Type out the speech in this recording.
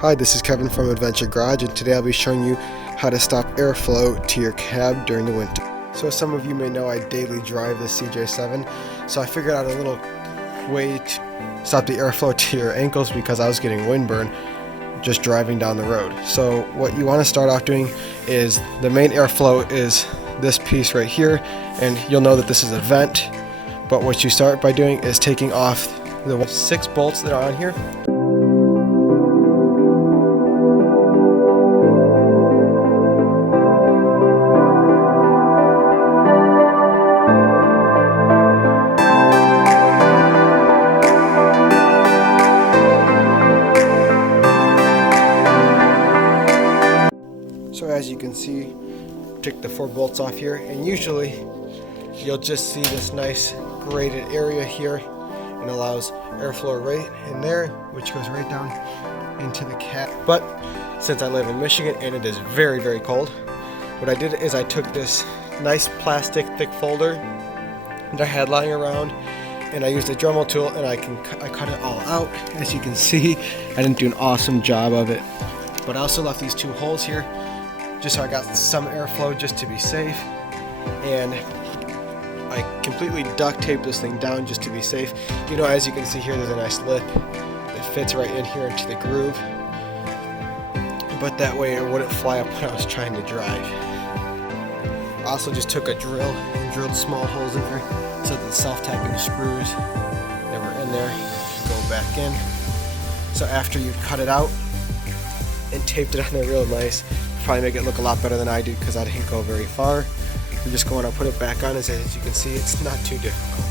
Hi, this is Kevin from Adventure Garage, and today I'll be showing you how to stop airflow to your cab during the winter. So as some of you may know, I daily drive the CJ7, so I figured out a little way to stop the airflow to your ankles because I was getting windburn just driving down the road. So what you want to start off doing is the main airflow is this piece right here, and you'll know that this is a vent, but what you start by doing is taking off the 6 bolts that are on here. So as you can see, take the 4 bolts off here, and usually you'll just see this nice grated area here and allows airflow right in there, which goes right down into the cab. But since I live in Michigan and it is very, very cold, what I did is I took this nice plastic thick folder that I had lying around, and I used a Dremel tool, and I cut it all out. As you can see, I didn't do an awesome job of it, but I also left these 2 holes here just so I got some airflow just to be safe, and I completely duct taped this thing down just to be safe. You know, as you can see here, there's a nice lip that fits right in here into the groove, but that way it wouldn't fly up when I was trying to drive. I also just took a drill and drilled small holes in there so that the self-tapping screws that were in there could go back in. So after you cut it out and taped it on there real nice, probably make it look a lot better than I do because I didn't go very far. You're just going to put it back on, as you can see, it's not too difficult.